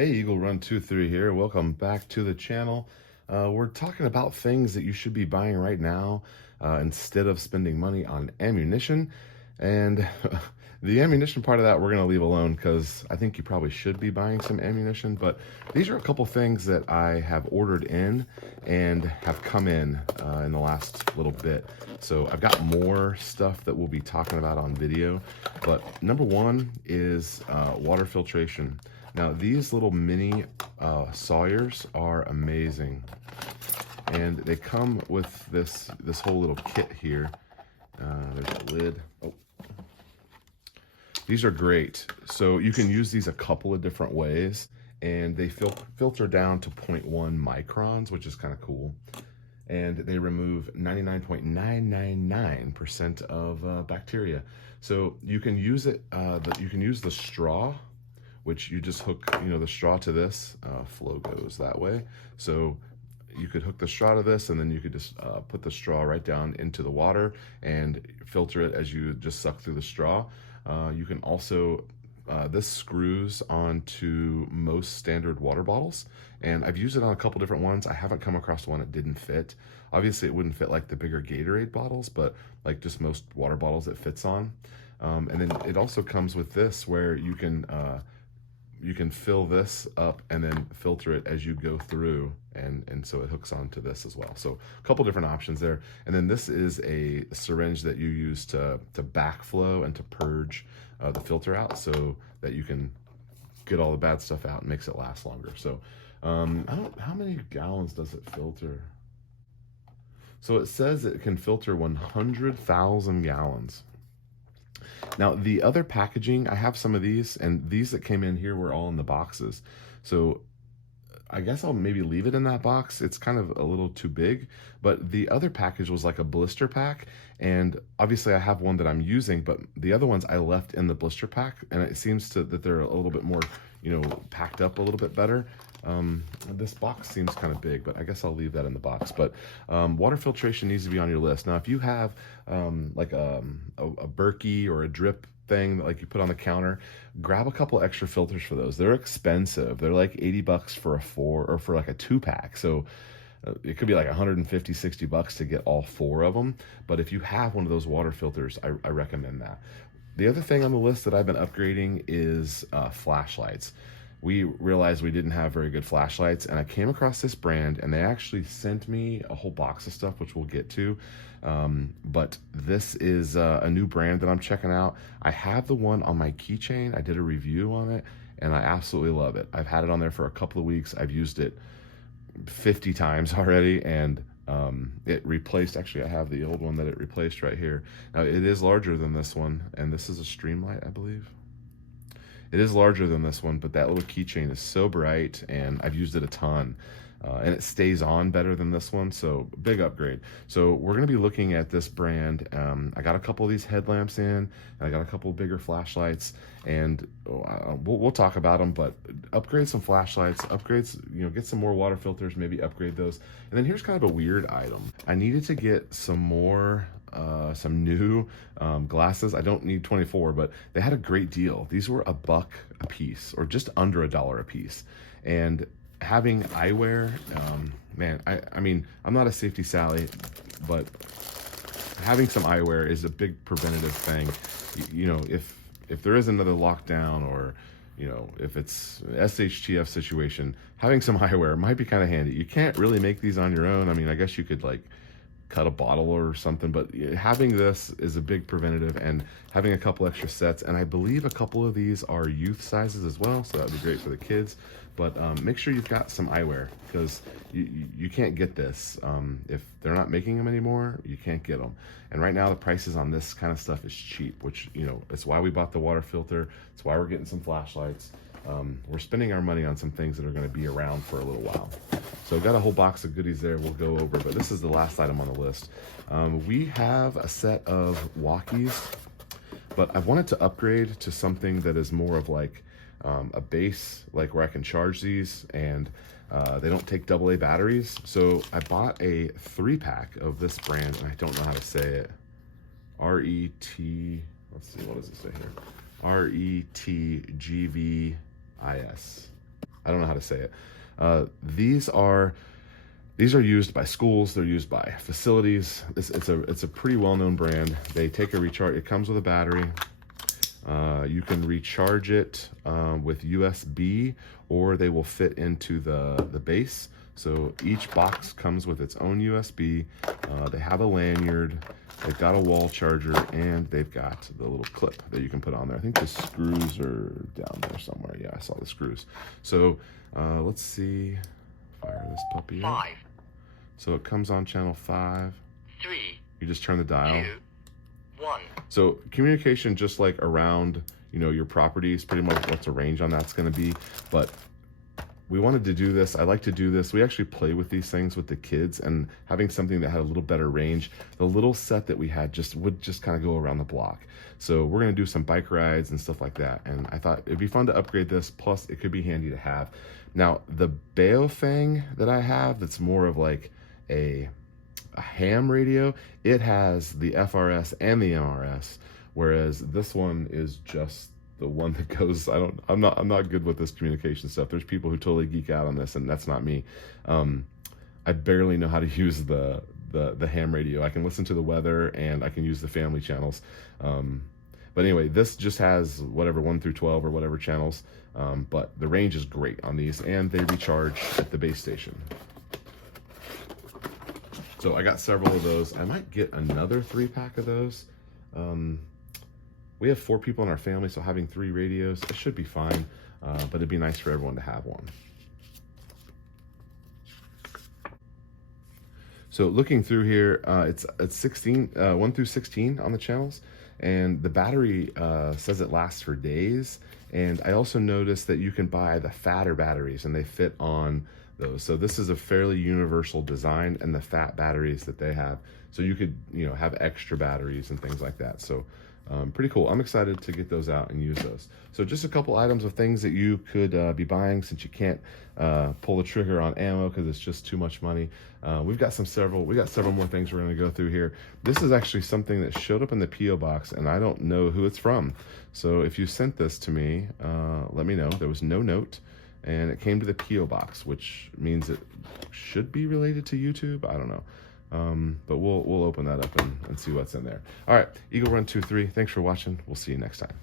Hey, Eagle Run 23 here. Welcome back to the channel. We're talking about things that you should be buying right now instead of spending money on ammunition. And the ammunition part of that we're going to leave alone because I think you probably should be buying some ammunition. But these are a couple things that I have ordered in and have come in the last little bit. So I've got more stuff that we'll be talking about on video. But number one is water filtration. Now these little mini sawyers are amazing, and they come with this whole little kit here. There's a lid. Oh, these are great. So you can use these a couple of different ways, and they filter down to 0.1 microns, which is kind of cool. And they remove 99.999% of bacteria. So you can use it. You can use the straw, which you just hook, the straw to this. Flow goes that way. So you could hook the straw to this, and then you could just put the straw right down into the water and filter it as you just suck through the straw. You can also, this screws onto most standard water bottles, and I've used it on a couple different ones. I haven't come across one that didn't fit. Obviously, it wouldn't fit like the bigger Gatorade bottles, but like just most water bottles it fits on. And then it also comes with this where you can fill this up and then filter it as you go through, and so it hooks onto this as well. So a couple different options there. And then this is a syringe that you use to backflow and to purge the filter out, so that you can get all the bad stuff out and makes it last longer. So how many gallons does it filter? So it says it can filter 100,000 gallons. Now, the other packaging, I have some of these, and these that came in here were all in the boxes. So I guess I'll maybe leave it in that box. It's kind of a little too big, but the other package was like a blister pack. And obviously I have one that I'm using, but the other ones I left in the blister pack, and it seems that they're a little bit more, packed up a little bit better. This box seems kind of big, but I guess I'll leave that in the box. But water filtration needs to be on your list. Now, if you have like a Berkey or a drip thing that like you put on the counter, grab a couple extra filters for those. They're expensive. They're like 80 bucks for a 4, or for like a 2-pack. So it could be like 150, 60 bucks to get all 4 of them. But if you have one of those water filters, I recommend that. The other thing on the list that I've been upgrading is flashlights. We realized we didn't have very good flashlights, and I came across this brand, and they actually sent me a whole box of stuff, which we'll get to. But this is a new brand that I'm checking out. I have the one on my keychain. I did a review on it, and I absolutely love it. I've had it on there for a couple of weeks. I've used it 50 times already, and it replaced, actually I have the old one that it replaced right here. Now it is larger than this one, and this is a Streamlight, I believe. It is larger than this one, but that little keychain is so bright, and I've used it a ton. And it stays on better than this one, so big upgrade. So we're gonna be looking at this brand. I got a couple of these headlamps in, and I got a couple of bigger flashlights, and we'll talk about them, but upgrade some flashlights, get some more water filters, maybe upgrade those. And then here's kind of a weird item. I needed to get some new glasses. I don't need 24, but they had a great deal. These were $1 a piece, or just under $1 a piece. And having eyewear, man, I mean, I'm not a safety Sally, but having some eyewear is a big preventative thing. If there is another lockdown, or if it's SHTF situation, having some eyewear might be kind of handy. You can't really make these on your own. I mean, I guess you could like cut a bottle or something, but having this is a big preventative, and having a couple extra sets, and I believe a couple of these are youth sizes as well, so that would be great for the kids. But make sure you've got some eyewear, because you can't get this. If they're not making them anymore, you can't get them. And right now the prices on this kind of stuff is cheap, which it's why we bought the water filter. It's why we're getting some flashlights. We're spending our money on some things that are going to be around for a little while. So I've got a whole box of goodies there we'll go over, but this is the last item on the list. We have a set of walkies, but I've wanted to upgrade to something that is more of like a base, like where I can charge these, and they don't take AA batteries. So I bought a 3-pack of this brand, and I don't know how to say it. R-E-T, let's see, what does it say here? RETGVIS. I don't know how to say it. These are used by schools. They're used by facilities. It's a pretty well-known brand. They take a recharge. It comes with a battery. You can recharge it with USB, or they will fit into the base. So each box comes with its own USB. They have a lanyard. They've got a wall charger, and they've got the little clip that you can put on there. I think the screws are down there somewhere. Yeah, I saw the screws. So let's see. Fire this puppy up. 5. So it comes on channel 5. 3. You just turn the dial. 2. 1. So communication, just like around, your properties, pretty much what's the range on that's going to be. But we wanted to do this. I like to do this. We actually play with these things with the kids, and having something that had a little better range. The little set that we had would just kind of go around the block. So we're going to do some bike rides and stuff like that. And I thought it'd be fun to upgrade this. Plus, it could be handy to have. Now, the Baofeng that I have, that's more of like a ham radio, it has the FRS and the MRS, whereas this one is just the one that goes. I'm not good with this communication stuff. There's people who totally geek out on this, and that's not me. I barely know how to use the ham radio. I can listen to the weather, and I can use the family channels. But anyway, this just has whatever 1 through 12 or whatever channels. But the range is great on these, and they recharge at the base station. So I got several of those. I might get another 3-pack of those. We have 4 people in our family, so having 3 radios, it should be fine. But it'd be nice for everyone to have one. So looking through here, it's 1 through 16 on the channels, and the battery says it lasts for days. And I also noticed that you can buy the fatter batteries, and they fit on those. So this is a fairly universal design, and the fat batteries that they have. So you could, have extra batteries and things like that. So pretty cool. I'm excited to get those out and use those. So just a couple items of things that you could be buying, since you can't pull the trigger on ammo because it's just too much money. We got several more things we're going to go through here. This is actually something that showed up in the P.O. box, and I don't know who it's from. So if you sent this to me, let me know. There was no note, and it came to the P.O. box, which means it should be related to YouTube. I don't know. But we'll open that up and see what's in there. All right, Eagle Run 23. Thanks for watching. We'll see you next time.